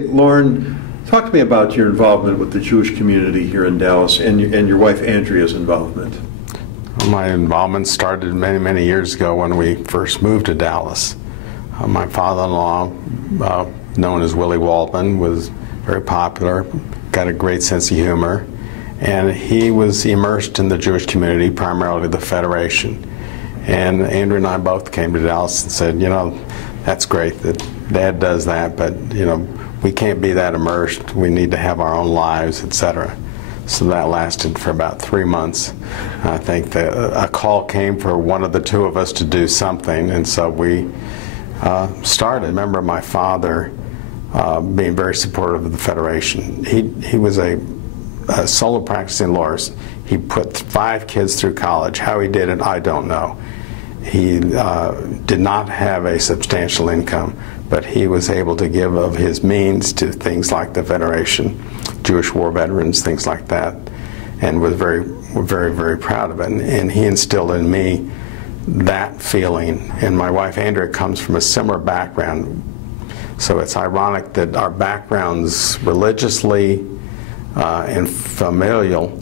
Loren, talk to me about your involvement with the Jewish community here in Dallas and your wife Andrea's involvement. My involvement started many, many years ago when we first moved to Dallas. My father-in-law, known as Willie Waldman, was very popular, got a great sense of humor, and he was immersed in the Jewish community, primarily the Federation. And Andrea and I both came to Dallas and said, you know, that's great that Dad does that, but, you know, we can't be that immersed. We need to have our own lives, etc. So that lasted for about 3 months. I think that a call came for one of the two of us to do something, and so we started. I remember my father being very supportive of the Federation. He was a solo practicing lawyer. He put 5 kids through college. How he did it, I don't know. He did not have a substantial income, but he was able to give of his means to things like the Federation, Jewish war veterans, things like that, and was very, very proud of it. And he instilled in me that feeling. And my wife Andrea comes from a similar background, so it's ironic that our backgrounds religiously and familial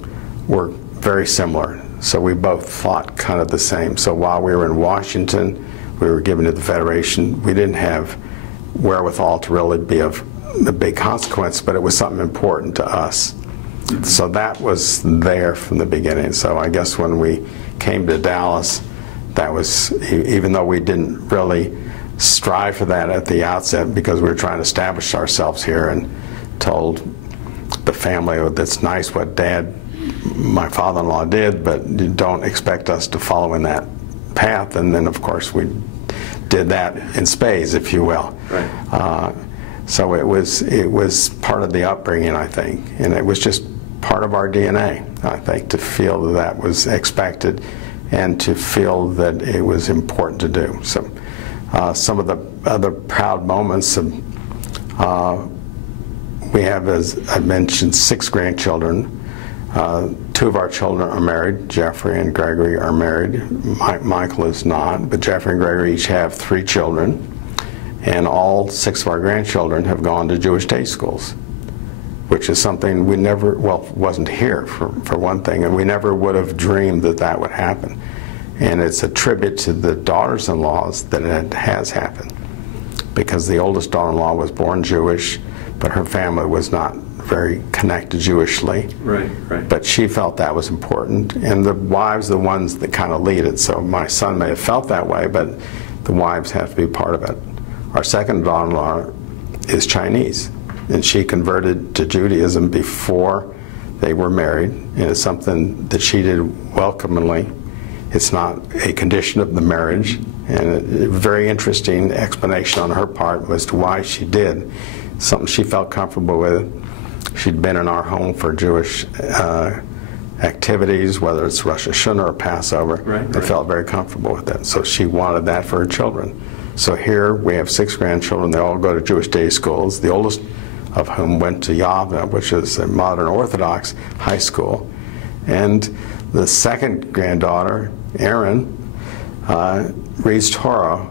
were very similar. So we both thought kind of the same. So while we were in Washington, we were given to the Federation. We didn't have wherewithal to really be of a big consequence, but it was something important to us. So that was there from the beginning. So I guess when we came to Dallas, that was, even though we didn't really strive for that at the outset because we were trying to establish ourselves here, and told the family, oh, that's nice what Dad, my father-in-law, did, but you don't expect us to follow in that path. And then of course we did that in spades, if you will. Right. So it was part of the upbringing, I think, and it was just part of our DNA, I think, to feel that that was expected and to feel that it was important to do. So some of the other proud moments of, we have, as I mentioned, 6 grandchildren. 2 of our children are married. Jeffrey and Gregory are married. Michael is not, but Jeffrey and Gregory each have 3 children. And all 6 of our grandchildren have gone to Jewish day schools, which is something we never, well, wasn't here for one thing, and we never would have dreamed that that would happen. And it's a tribute to the daughters-in-laws that it has happened, because the oldest daughter-in-law was born Jewish, but her family was not very connected Jewishly. Right. But she felt that was important, and the wives are the ones that kind of lead it. So my son may have felt that way, but the wives have to be part of it. Our second daughter-in-law is Chinese, and she converted to Judaism before they were married, and it's something that she did welcomingly. It's not a condition of the marriage, and a very interesting explanation on her part as to why she did. Something she felt comfortable with. She'd been in our home for Jewish activities, whether it's Rosh Hashanah or Passover, and felt very comfortable with it. So she wanted that for her children. So here we have 6 grandchildren. They all go to Jewish day schools, the oldest of whom went to Yavna, which is a modern Orthodox high school. And the second granddaughter, Erin, reads Torah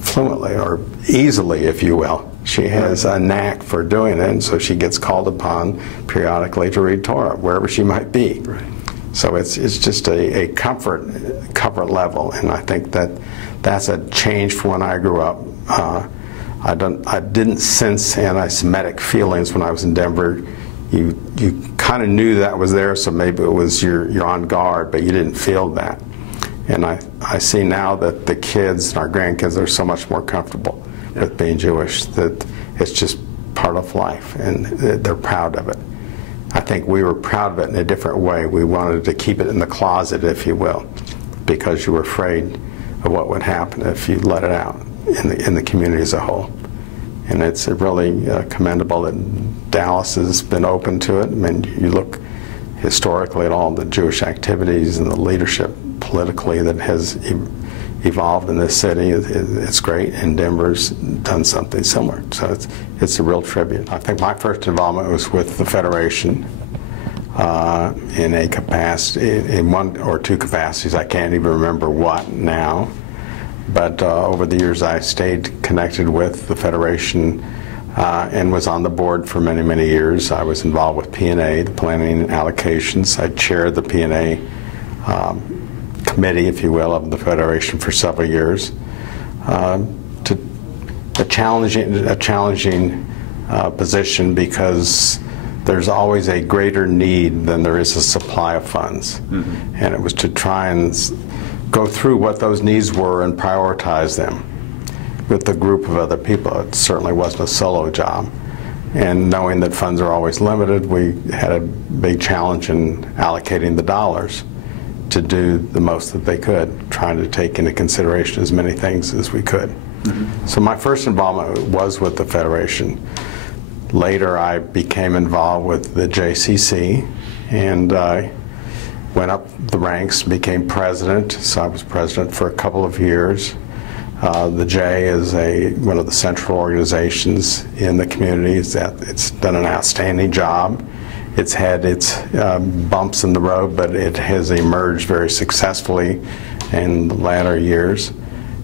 fluently, or easily, if you will. She has a knack for doing it, and so she gets called upon periodically to read Torah, wherever she might be. Right. So it's just a comfort level, and I think that that's a change from when I grew up. I didn't sense anti-Semitic feelings when I was in Denver. You kind of knew that was there, so maybe it was you're on guard, but you didn't feel that. And I see now that the kids and our grandkids are so much more comfortable with being Jewish, that it's just part of life, and they're proud of it. I think we were proud of it in a different way. We wanted to keep it in the closet, if you will, because you were afraid of what would happen if you let it out in the community as a whole. And it's really commendable that Dallas has been open to it. I mean, you look historically at all the Jewish activities and the leadership politically that has evolved in this city. It's great, and Denver's done something similar. So it's a real tribute. I think my first involvement was with the Federation in a capacity, in 1 or 2 capacities. I can't even remember what now. But over the years I stayed connected with the Federation and was on the board for many, many years. I was involved with P&A, the planning and allocations. I chaired the P&A committee, if you will, of the Federation for several years. A challenging position because there's always a greater need than there is a supply of funds. Mm-hmm. And it was to try and go through what those needs were and prioritize them with a group of other people. It certainly wasn't a solo job. And knowing that funds are always limited, we had a big challenge in allocating the dollars to do the most that they could, trying to take into consideration as many things as we could. Mm-hmm. So my first involvement was with the Federation. Later I became involved with the JCC, and I went up the ranks, became president. So I was president for a couple of years. The J is one of the central organizations in the community. It's done an outstanding job. It's had its bumps in the road, but it has emerged very successfully in the latter years.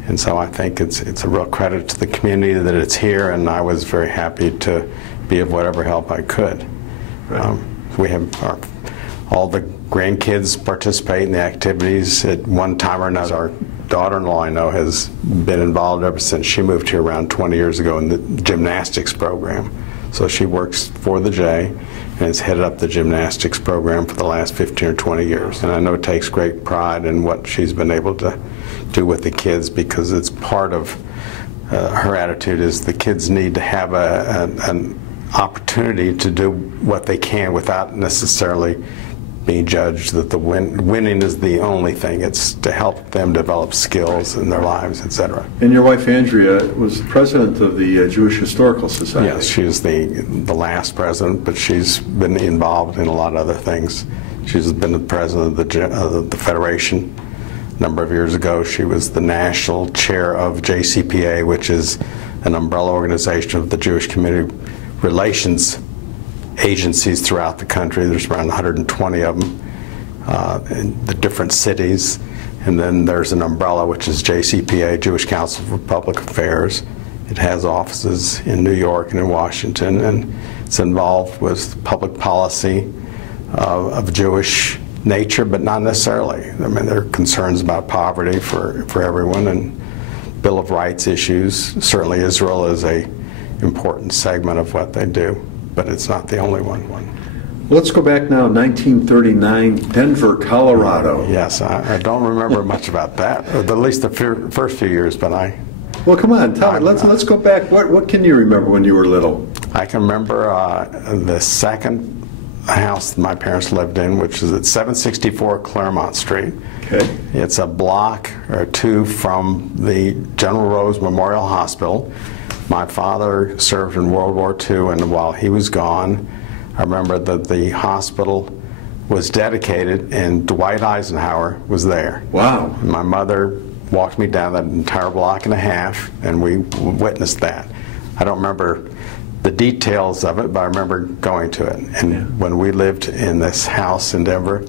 And so I think it's a real credit to the community that it's here, and I was very happy to be of whatever help I could. Right. We have all the grandkids participate in the activities at one time or another. Our daughter-in-law, I know, has been involved ever since she moved here around 20 years ago in the gymnastics program. So she works for the J and has headed up the gymnastics program for the last 15 or 20 years. And I know it takes great pride in what she's been able to do with the kids, because it's part of her attitude is the kids need to have an opportunity to do what they can without necessarily being judged that the winning is the only thing. It's to help them develop skills in their lives, etc. And your wife Andrea was president of the Jewish Historical Society. Yes, she was the last president, but she's been involved in a lot of other things. She's been the president of the Federation. A number of years ago, she was the national chair of JCPA, which is an umbrella organization of the Jewish community relations agencies throughout the country. There's around 120 of them in the different cities. And then there's an umbrella, which is JCPA, Jewish Council for Public Affairs. It has offices in New York and in Washington, and it's involved with public policy of Jewish nature, but not necessarily. I mean, there are concerns about poverty for everyone, and Bill of Rights issues. Certainly Israel is a important segment of what they do, but it's not the only one. Let's go back now, 1939, Denver, Colorado. Yes, I don't remember much about that, or at least the first few years, but I... Well, come on, tell me. Let's go back. What can you remember when you were little? I can remember the second house my parents lived in, which is at 764 Claremont Street. Okay. It's a block or two from the General Rose Memorial Hospital. My father served in World War II, and while he was gone, I remember that the hospital was dedicated and Dwight Eisenhower was there. Wow. And my mother walked me down that entire block and a half, and we witnessed that. I don't remember the details of it, but I remember going to it. And when we lived in this house in Denver,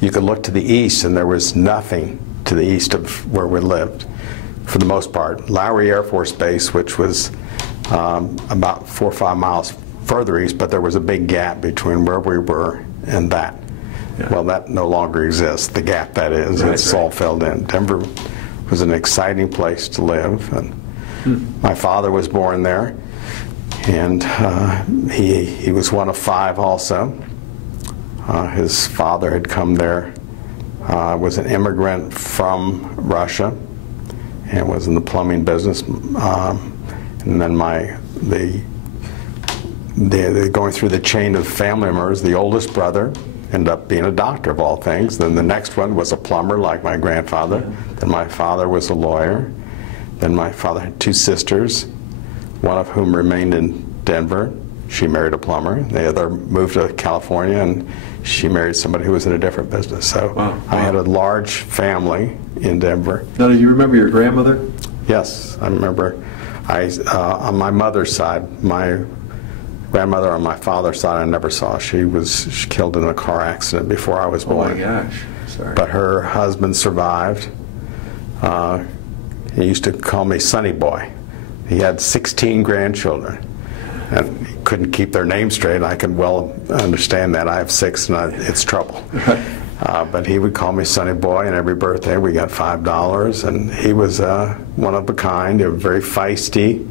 you could look to the east, and there was nothing to the east of where we lived, for the most part. Lowry Air Force Base, which was about 4 or 5 miles further east, but there was a big gap between where we were and that. Yeah. Well, that no longer exists, the gap that is. Right, it's all filled in. Denver was an exciting place to live, and my father was born there, and he was one of 5 also. His father had come there, was an immigrant from Russia, and was in the plumbing business. And then going through the chain of family members, the oldest brother ended up being a doctor of all things. Then the next one was a plumber like my grandfather. Then my father was a lawyer. Then my father had 2 sisters, one of whom remained in Denver. She married a plumber. The other moved to California, and she married somebody who was in a different business. So I had a large family in Denver. Now, do you remember your grandmother? Yes, I remember. On my mother's side, my grandmother on my father's side I never saw. She was killed in a car accident before I was born. Oh my gosh, sorry. But her husband survived. He used to call me Sonny Boy. He had 16 grandchildren. and couldn't keep their name straight. I could well understand that. I have 6, and it's trouble. But he would call me Sonny Boy, and every birthday we got $5, and he was one of a kind. He was very feisty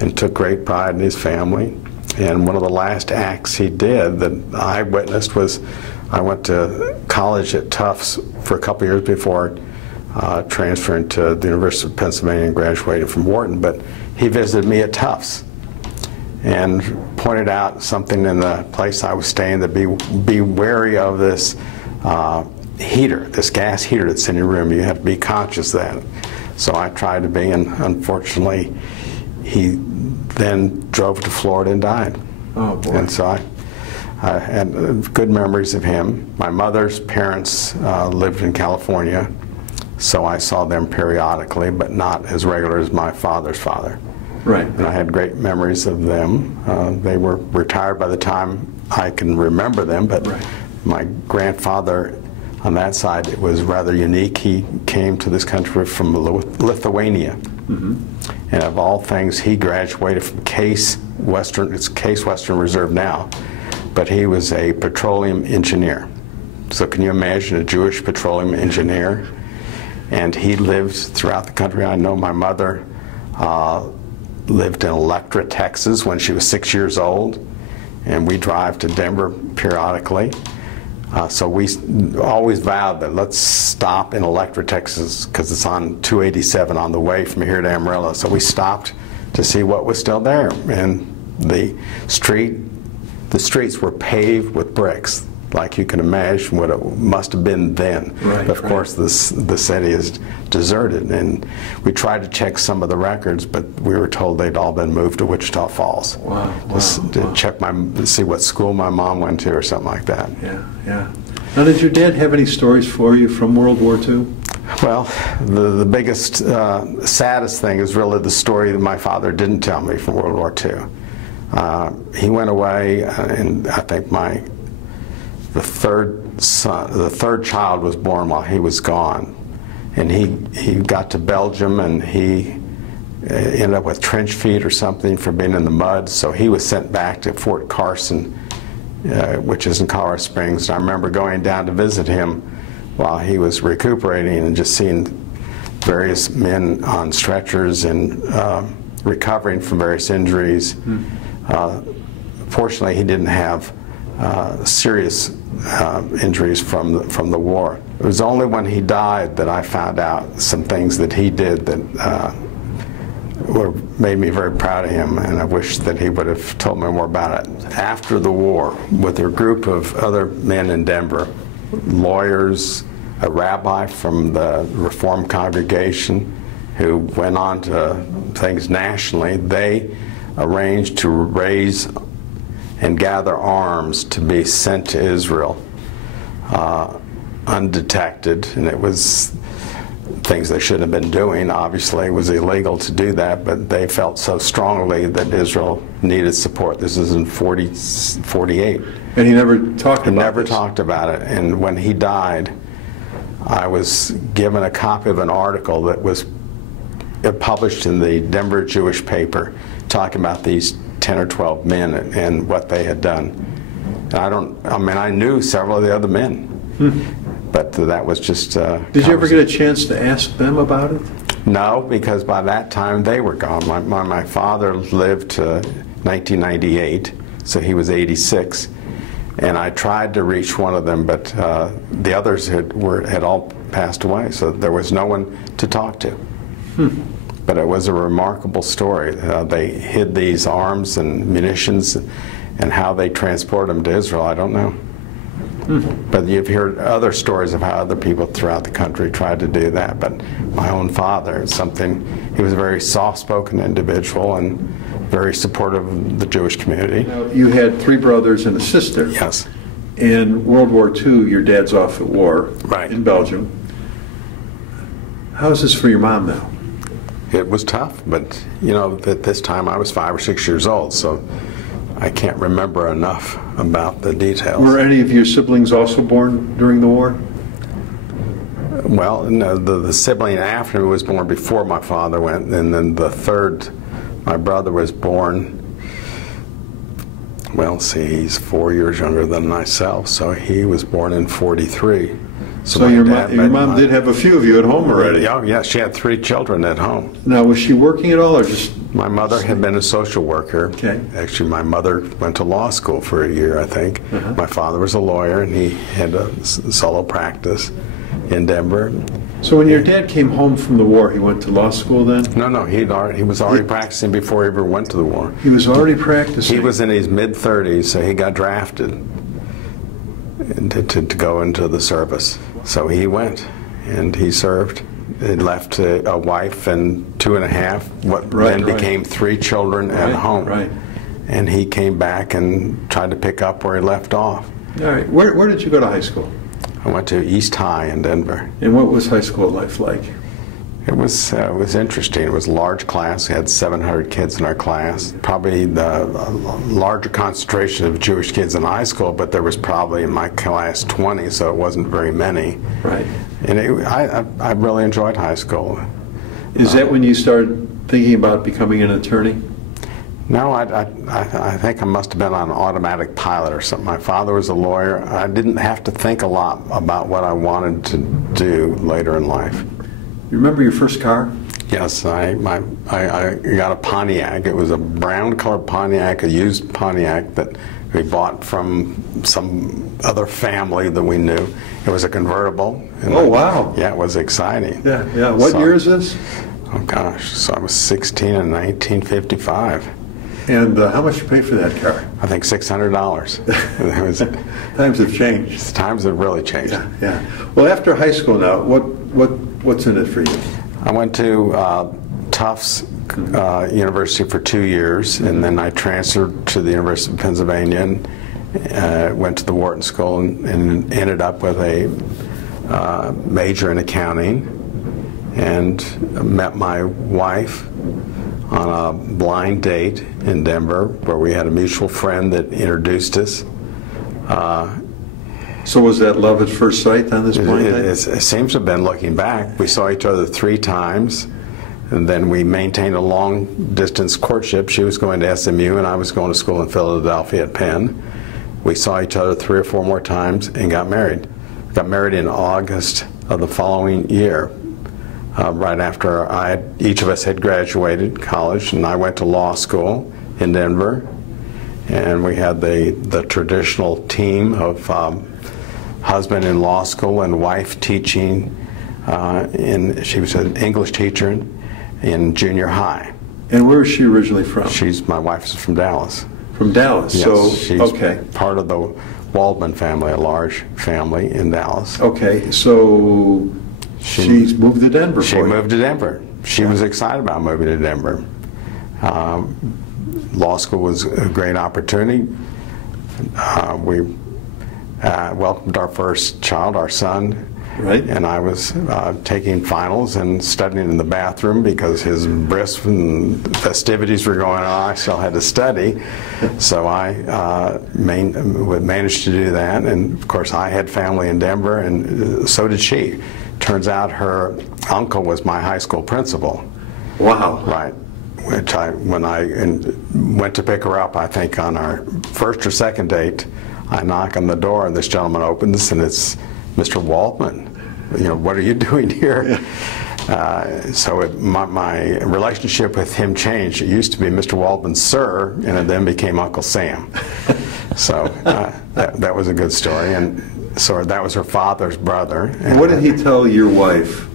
and took great pride in his family. And one of the last acts he did that I witnessed was, I went to college at Tufts for a couple years before transferring to the University of Pennsylvania and graduating from Wharton, but he visited me at Tufts and pointed out something in the place I was staying, that be wary of this heater, this gas heater that's in your room. You have to be conscious of that. So I tried to be, and unfortunately he then drove to Florida and died. Oh, boy. And so I had good memories of him. My mother's parents lived in California, so I saw them periodically, but not as regular as my father's father. Right. And I had great memories of them. They were retired by the time I can remember them, but right. My grandfather on that side, it was rather unique. He came to this country from Lithuania. Mm-hmm. And of all things, he graduated from Case Western, it's Case Western Reserve now, but he was a petroleum engineer. So can you imagine a Jewish petroleum engineer? And he lived throughout the country. I know my mother lived in Electra, Texas when she was 6 years old, and we drive to Denver periodically. So we always vowed that let's stop in Electra, Texas, because it's on 287 on the way from here to Amarillo. So we stopped to see what was still there, and the streets were paved with bricks, like you can imagine what it must have been then. Right, but of course, the city is deserted, and we tried to check some of the records, but we were told they'd all been moved to Wichita Falls. Wow. Just to check see what school my mom went to or something like that. Yeah, yeah. Now, did your dad have any stories for you from World War II? Well, the biggest, saddest thing is really the story that my father didn't tell me from World War II. He went away, and I think the third child was born while he was gone, and he got to Belgium, and he ended up with trench feet or something for being in the mud, so he was sent back to Fort Carson, which is in Colorado Springs. And I remember going down to visit him while he was recuperating and just seeing various men on stretchers and recovering from various injuries. Fortunately, he didn't have serious injuries from the war. It was only when he died that I found out some things that he did that made me very proud of him, and I wish that he would have told me more about it. After the war, with a group of other men in Denver, lawyers, a rabbi from the Reformed congregation who went on to things nationally, they arranged to raise and gather arms to be sent to Israel undetected, and it was things they shouldn't have been doing. Obviously, it was illegal to do that, but they felt so strongly that Israel needed support. This is in 48. And he never talked about it? He never talked about it, and when he died, I was given a copy of an article that was published in the Denver Jewish paper talking about these 10 or 12 men and what they had done. And I knew several of the other men, but that was just... Did you ever get a chance to ask them about it? No, because by that time they were gone. My father lived to 1998, so he was 86, and I tried to reach one of them, but the others had all passed away, so there was no one to talk to. But it was a remarkable story. They hid these arms and munitions, and how they transported them to Israel, I don't know. But you've heard other stories of how other people throughout the country tried to do that. But my own father, he was a very soft-spoken individual and very supportive of the Jewish community. Now, you had 3 brothers and a sister. Yes. In World War II, your dad's off at war Right. in Belgium. How is this for your mom now? It was tough, but at this time I was 5 or 6 years old, so I can't remember enough about the details. Were any of your siblings also born during the war? Well, no, the sibling after me was born before my father went, and then the third, my brother, was born Well, see, he's 4 years younger than myself, so he was born in 43. So your mom did have a few of you at home already? Oh, yeah, she had 3 children at home. Now, was she working at all, or just... My mother had been a social worker. Okay. Actually, my mother went to law school for a year, I think. My father was a lawyer, and he had a solo practice in Denver. So when your dad came home from the war, he went to law school then? No, he was already practicing before he ever went to the war. He was already practicing? He was in his mid-30s, so he got drafted to go into the service. So he went, and he served. He left a wife and 2.5, what then became 3 children at home. Right. And he came back and tried to pick up where he left off. All right. Where did you go to high school? I went to East High in Denver. And what was high school life like? It was interesting. It was a large class. We had 700 kids in our class. Probably the larger concentration of Jewish kids in high school, but there was probably in my class 20, so it wasn't very many. Right. And I really enjoyed high school. Is that when you started thinking about becoming an attorney? No, I think I must have been on automatic pilot or something. My father was a lawyer. I didn't have to think a lot about what I wanted to do later in life. You remember your first car? Yes, I got a Pontiac. It was a brown-colored Pontiac, a used Pontiac that we bought from some other family that we knew. It was a convertible. Oh, wow. Yeah, it was exciting. Yeah, yeah. What year is this? Oh, gosh. So I was 16 in 1955. And how much did you pay for that car? I think $600. Times have changed. Times have really changed. Yeah, yeah. Well, after high school now, what's in it for you? I went to Tufts University for 2 years, and then I transferred to the University of Pennsylvania and went to the Wharton School and ended up with a major in accounting, and met my wife on a blind date in Denver where we had a mutual friend that introduced us. So was that love at first sight on this blind date? It seems to have been, looking back. We saw each other 3 times, and then we maintained a long-distance courtship. She was going to SMU, and I was going to school in Philadelphia at Penn. We saw each other 3 or 4 more times and got married. Got married in August of the following year. Right after each of us had graduated college, and I went to law school in Denver, and we had the traditional team of husband in law school and wife teaching. She was an English teacher in junior high. And where is she originally from? My wife is from Dallas. From Dallas. Yes, so she's okay. Part of the Waldman family, a large family in Dallas. Okay, so she's moved to Denver. She moved to Denver. She was excited about moving to Denver. Law school was a great opportunity. We welcomed our first child, our son. Right. And I was taking finals and studying in the bathroom because his brisk and festivities were going on. I still had to study. So I managed to do that. And of course, I had family in Denver, and so did she. Turns out her uncle was my high school principal. Wow. Right. Which when I went to pick her up, I think on our first or second date, I knock on the door and this gentleman opens, and it's Mr. Waldman. You know, what are you doing here? Yeah. So my relationship with him changed. It used to be Mr. Waldman, sir, and it then became Uncle Sam. So that was a good story. And so that was her father's brother. And what did he tell your wife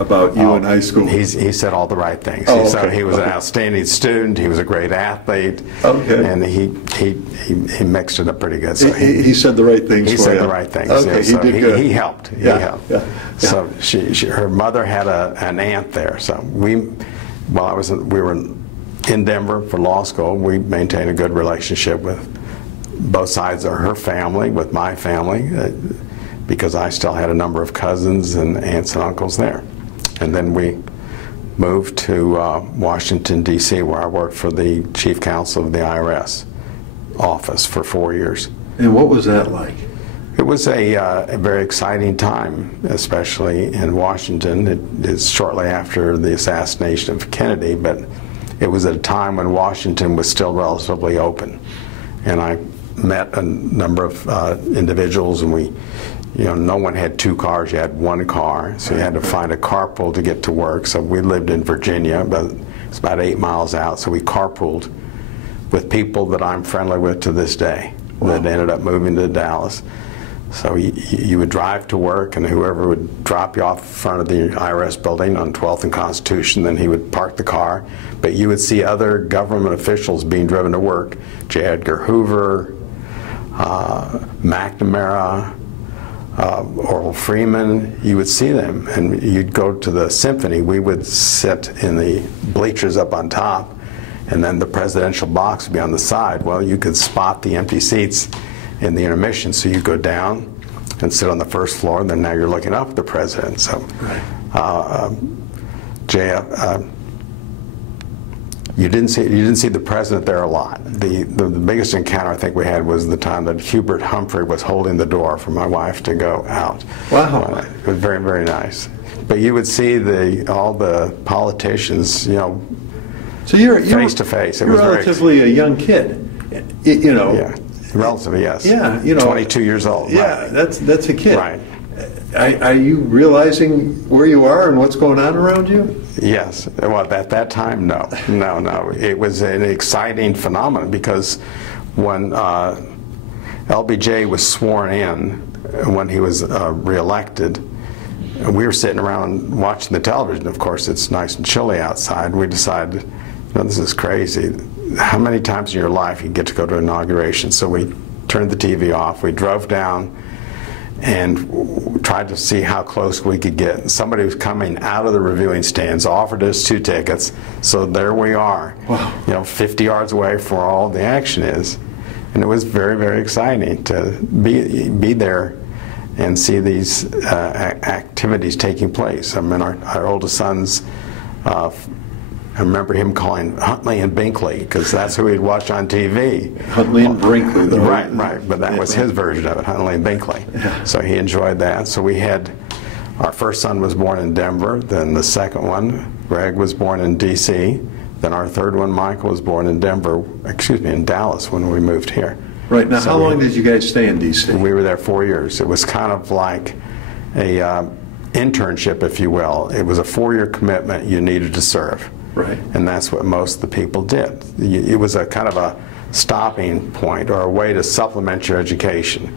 about you in high school? He said all the right things. Oh, he said okay. he was an outstanding student. He was a great athlete. Okay. And he mixed it up pretty good. So he said the right things. He said the right things. Okay, yeah, so he did good. He helped. He helped. Yeah. So her mother had an aunt there. So we were in Denver for law school. We maintained a good relationship with both sides of her family, with my family, because I still had a number of cousins and aunts and uncles there. And then we moved to Washington, D.C., where I worked for the chief counsel of the IRS office for 4 years. And what was that like? It was a very exciting time, especially in Washington. It is shortly after the assassination of Kennedy, but it was at a time when Washington was still relatively open. and I met a number of individuals, and we, no one had two cars, you had one car, so you had to find a carpool to get to work. So we lived in Virginia, but it's about 8 miles out, so we carpooled with people that I'm friendly with to this day. Wow. That ended up moving to Dallas. So you would drive to work, and whoever would drop you off in front of the IRS building on 12th and Constitution, then he would park the car. But you would see other government officials being driven to work. J. Edgar Hoover, McNamara, Orville Freeman. You would see them, and you'd go to the symphony. We would sit in the bleachers up on top, and then the presidential box would be on the side. Well, you could spot the empty seats in the intermission, so you go down and sit on the first floor, and then now you're looking up at the president. So, you didn't see the president there a lot. The biggest encounter I think we had was the time that Hubert Humphrey was holding the door for my wife to go out. Wow, it was very, very nice. But you would see all the politicians, so you're face to face. You're relatively a young kid, Yeah. Relatively, yes. Yeah, 22 years old. Yeah, right. that's a kid. Right. Are you realizing where you are and what's going on around you? Yes. Well, at that time, no. It was an exciting phenomenon because when LBJ was sworn in, when he was reelected, we were sitting around watching the television. Of course, it's nice and chilly outside. We decided, this is crazy. How many times in your life you get to go to an inauguration? So we turned the TV off. We drove down and tried to see how close we could get. Somebody was coming out of the reviewing stands, offered us 2 tickets. So there we are, wow. 50 yards away from where all the action is. And it was very, very exciting to be there and see these activities taking place. I mean, our oldest son's, I remember him calling Huntley and Binkley because that's who he'd watch on TV. Huntley and Brinkley, though. Right, but that was his version of it, Huntley and Binkley. Yeah. So he enjoyed that. So we had, our first son was born in Denver, then the second one, Greg, was born in D.C., then our third one, Michael, was born in in Dallas when we moved here. Right, now how long did you guys stay in D.C.? We were there 4 years. It was kind of like a internship, if you will. It was a 4-year commitment you needed to serve. Right. And that's what most of the people did. It was a kind of a stopping point or a way to supplement your education.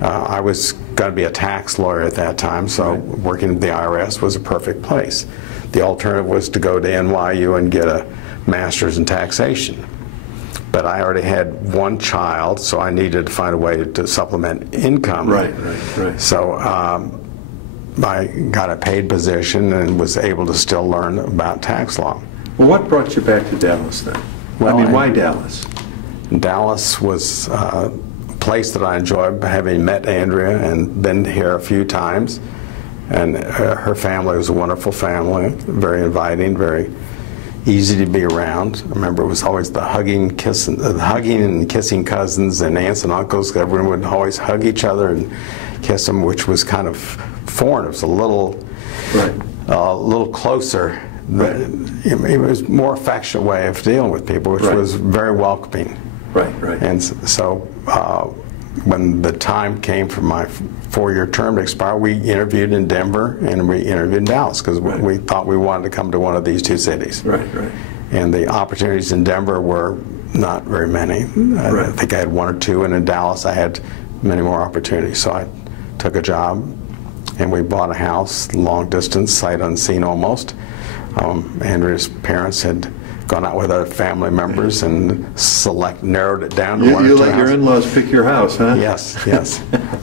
I was going to be a tax lawyer at that time, so working at the IRS was a perfect place. The alternative was to go to NYU and get a master's in taxation. But I already had 1 child, so I needed to find a way to supplement income. Right. So I got a paid position and was able to still learn about tax law. Well, what brought you back to Dallas then? Well, why Dallas? Dallas was a place that I enjoyed, having met Andrea and been here a few times. And her family was a wonderful family, very inviting, very easy to be around. I remember it was always the hugging and kissing cousins and aunts and uncles. Everyone would always hug each other and kiss them, which was kind of foreign. It was a little closer. Right. It was a more affectionate way of dealing with people, which was very welcoming. Right. And so when the time came for my 4-year term to expire, we interviewed in Denver and we interviewed in Dallas because we thought we wanted to come to one of these 2 cities. Right. And the opportunities in Denver were not very many. I think I had 1 or 2, and in Dallas I had many more opportunities. So I took a job and we bought a house, long distance, sight unseen almost. Andrea's parents had gone out with other family members and narrowed it down to 1 or 2 You let your in-laws pick your house, huh? Yes.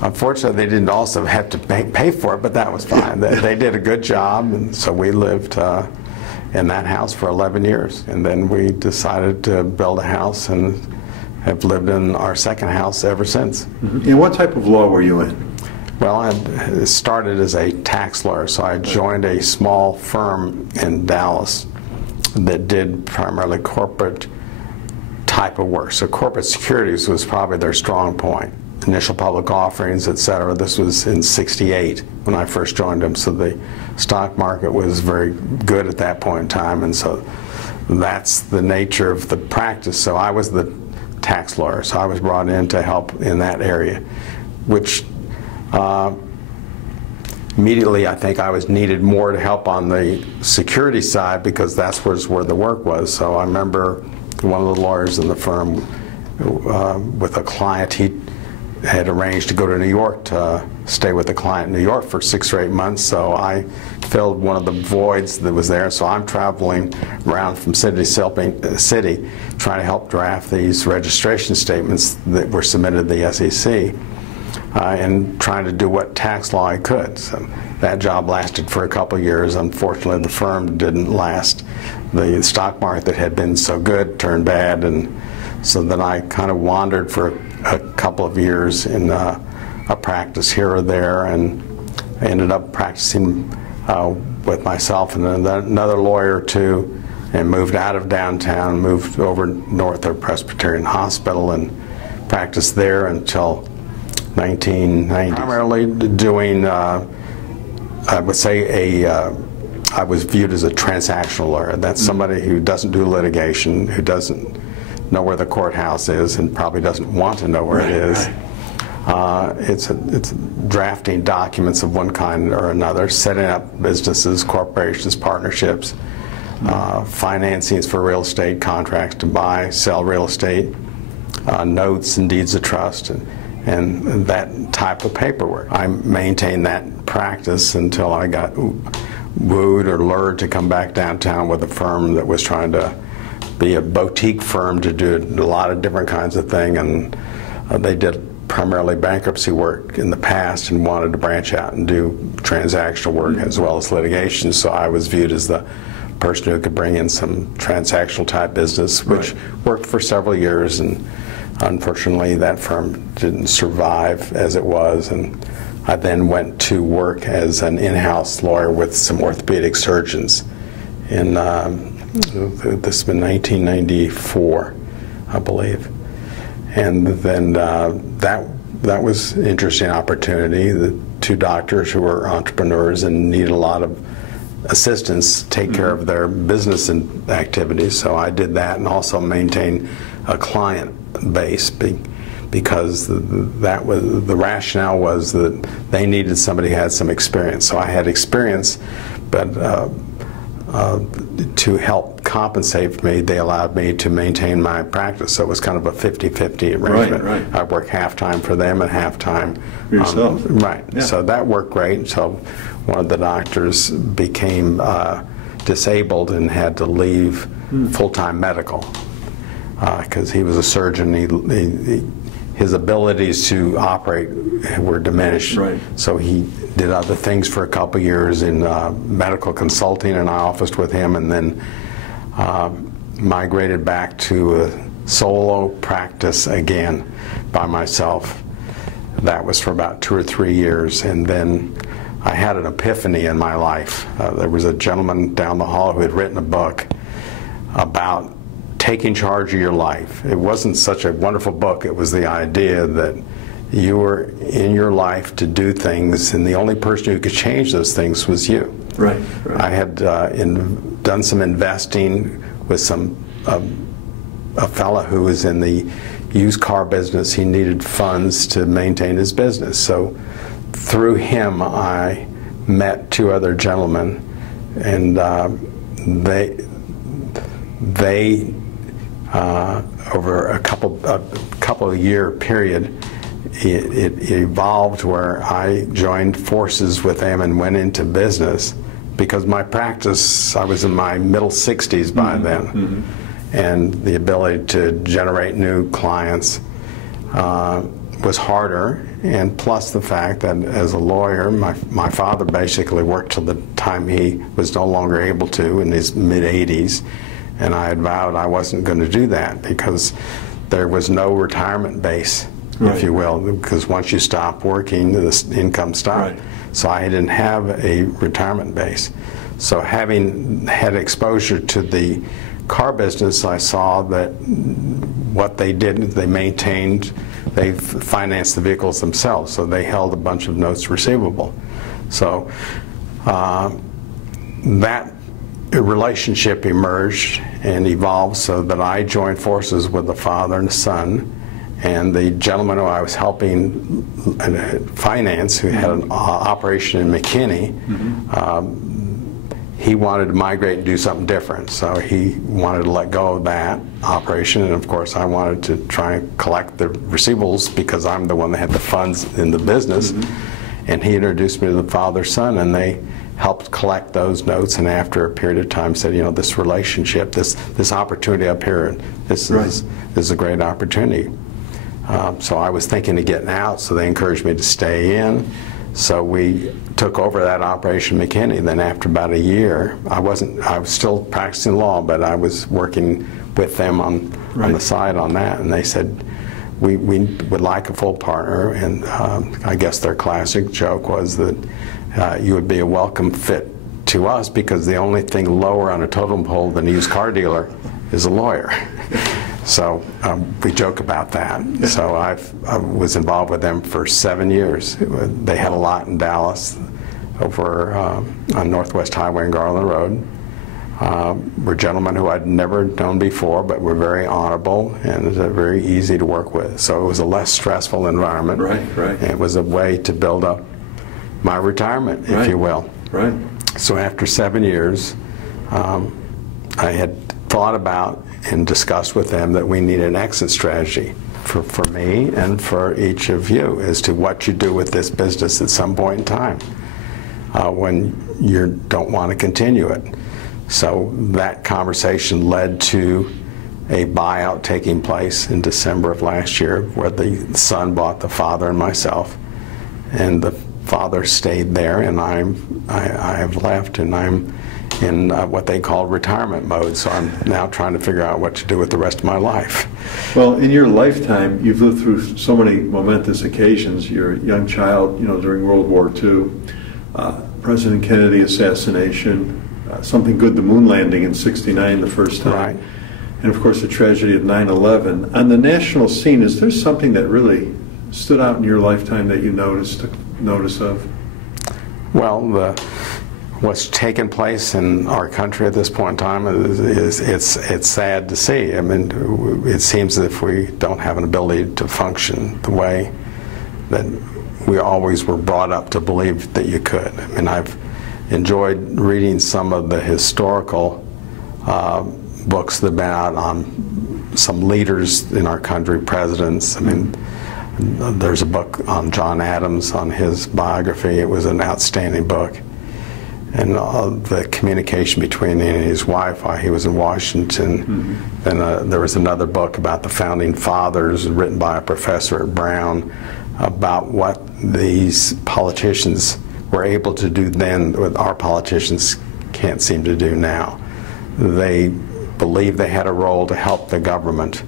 Unfortunately, they didn't also have to pay for it, but that was fine. They did a good job, and so we lived in that house for 11 years. And then we decided to build a house and have lived in our second house ever since. Mm-hmm. And what type of law were you in? Well, I started as a tax lawyer, so I joined a small firm in Dallas that did primarily corporate type of work. So corporate securities was probably their strong point. Initial public offerings, et cetera. This was in '68 when I first joined them, so the stock market was very good at that point in time, and so that's the nature of the practice. So I was the tax lawyer. So I was brought in to help in that area, which immediately I think I was needed more to help on the security side, because that's where the work was. So I remember one of the lawyers in the firm with a client, he had arranged to go to New York to stay with the client in New York for 6 or 8 months, so I filled one of the voids that was there. So I'm traveling around from city to city trying to help draft these registration statements that were submitted to the SEC, and trying to do what tax law I could. So that job lasted for a couple of years. Unfortunately, the firm didn't last. The stock market that had been so good turned bad, and so then I kind of wandered for a couple of years in a practice here or there, and I ended up practicing with myself and another lawyer too, and moved out of downtown, moved over north of Presbyterian Hospital, and practiced there until 1990. Primarily doing, I would say, I was viewed as a transactional lawyer. That's somebody who doesn't do litigation, who doesn't know where the courthouse is, and probably doesn't want to know where it is. It's drafting documents of one kind or another, setting up businesses, corporations, partnerships, financings for real estate, contracts to buy, sell real estate, notes and deeds of trust, and that type of paperwork. I maintained that practice until I got wooed or lured to come back downtown with a firm that was trying to be a boutique firm to do a lot of different kinds of things, and they did primarily bankruptcy work in the past and wanted to branch out and do transactional work as well as litigation. So I was viewed as the person who could bring in some transactional type business, which worked for several years, and unfortunately that firm didn't survive as it was, and I then went to work as an in-house lawyer with some orthopedic surgeons in this has been 1994, I believe. And then that was an interesting opportunity. The 2 doctors who were entrepreneurs and needed a lot of assistance take care of their business and activities. So I did that, and also maintain a client base because that was the rationale was that they needed somebody who had some experience. So I had experience, but to help compensate me, they allowed me to maintain my practice. So it was kind of a 50-50 arrangement. Right. I worked half-time for them and half-time for yourself. Right. Yeah. So that worked great. So one of the doctors became disabled and had to leave full-time medical because he was a surgeon. His abilities to operate were diminished. Right. So he did other things for a couple years in medical consulting, and I officed with him, and then migrated back to a solo practice again by myself. That was for about 2 or 3 years, and then I had an epiphany in my life. There was a gentleman down the hall who had written a book about taking charge of your life. It wasn't such a wonderful book. It was the idea that you were in your life to do things, and the only person who could change those things was you. Right. I had done some investing with a fella who was in the used car business. He needed funds to maintain his business. So through him, I met 2 other gentlemen, and they over a couple of year period, it evolved where I joined forces with them and went into business, because my practice, I was in my middle 60s by then, and the ability to generate new clients was harder, and plus the fact that as a lawyer, my father basically worked till the time he was no longer able to, in his mid-80s, and I had vowed I wasn't going to do that because there was no retirement base, if you will, because once you stop working, the income stopped. Right. So I didn't have a retirement base. So having had exposure to the car business, I saw that what they did, they maintained, they financed the vehicles themselves, so they held a bunch of notes receivable. So that a relationship emerged and evolved so that I joined forces with the father and the son, and the gentleman who I was helping finance, who had an operation in McKinney, he wanted to migrate and do something different. So he wanted to let go of that operation, and of course I wanted to try and collect the receivables because I'm the one that had the funds in the business. And he introduced me to the father-son, and they helped collect those notes, and after a period of time said, you know, this relationship, this opportunity up here, this is a great opportunity. So I was thinking of getting out, so they encouraged me to stay in. So we took over that operation McKinney. Then after about a year, I was still practicing law, but I was working with them on the side on that, and they said, we would like a full partner, and I guess their classic joke was that you would be a welcome fit to us because the only thing lower on a totem pole than a used car dealer is a lawyer. So we joke about that. So I was involved with them for 7 years. They had a lot in Dallas over on Northwest Highway and Garland Road. Were gentlemen who I'd never known before, but were very honorable and very easy to work with. So it was a less stressful environment. Right. And it was a way to build up my retirement, if you will. Right. So after 7 years, I had thought about and discussed with them that we need an exit strategy for me and for each of you as to what you do with this business at some point in time when you don't want to continue it. So that conversation led to a buyout taking place in December of last year, where the son bought the father and myself, and the father stayed there, and I have left, and I'm in what they call retirement mode. So I'm now trying to figure out what to do with the rest of my life. Well, in your lifetime, you've lived through so many momentous occasions. You're a young child, you know, during World War II, President Kennedy assassination. Something good, the moon landing in '69 the first time. Right. And of course the tragedy of 9/11. On the national scene, is there something that really stood out in your lifetime that you took notice of? Well, what's taken place in our country at this point in time it's sad to see. I mean, it seems as if we don't have an ability to function the way that we always were brought up to believe that you could. I mean, I've enjoyed reading some of the historical books that have been out on some leaders in our country, presidents. I mean, there's a book on John Adams, on his biography. It was an outstanding book. And the communication between he and his wife while he was in Washington. Then there was another book about the Founding Fathers written by a professor at Brown about what these politicians were able to do then what our politicians can't seem to do now. They believed they had a role to help the government.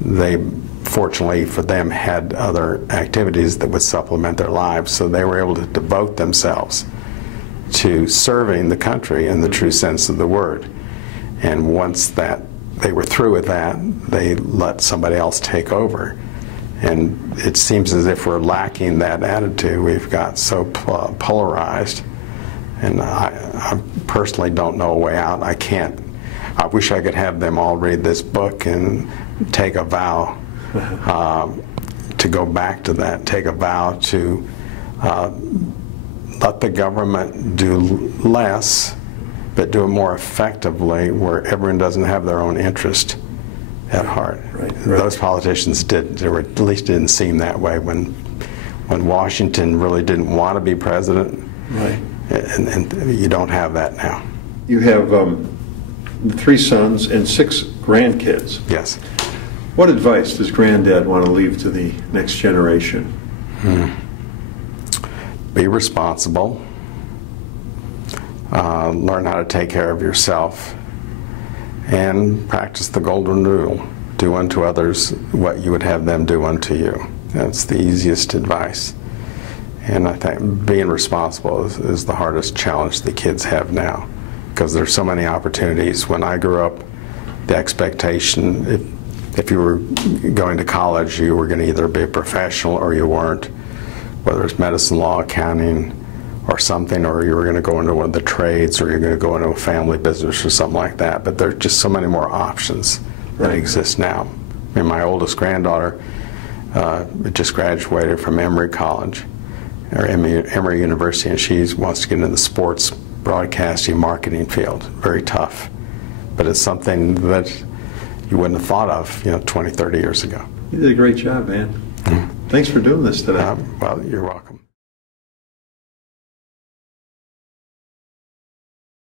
They, fortunately for them, had other activities that would supplement their lives, so they were able to devote themselves to serving the country in the true sense of the word. And once that they were through with that, they let somebody else take over. And it seems as if we're lacking that attitude. We've got so polarized, and I personally don't know a way out. I can't. I wish I could have them all read this book and take a vow to go back to that, take a vow to let the government do less, but do it more effectively where everyone doesn't have their own interest at heart. Right. Those politicians did, or at least didn't seem that way when Washington really didn't want to be president. Right. And you don't have that now. You have 3 sons and 6 grandkids. Yes. What advice does Granddad want to leave to the next generation? Be responsible. Learn how to take care of yourself. And practice the golden rule. Do unto others what you would have them do unto you. That's the easiest advice. And I think being responsible is the hardest challenge the kids have now, because there's so many opportunities. When I grew up, the expectation, if you were going to college, you were going to either be a professional or you weren't, whether it's medicine, law, accounting, or something, or you were going to go into one of the trades, or you're going to go into a family business or something like that. But there are just so many more options that exist now. I mean, my oldest granddaughter just graduated from Emory College, or Emory University, and she wants to get into the sports broadcasting marketing field. Very tough, but it's something that you wouldn't have thought of, 20, 30 years ago. You did a great job, man. Thanks for doing this today. Well, you're welcome.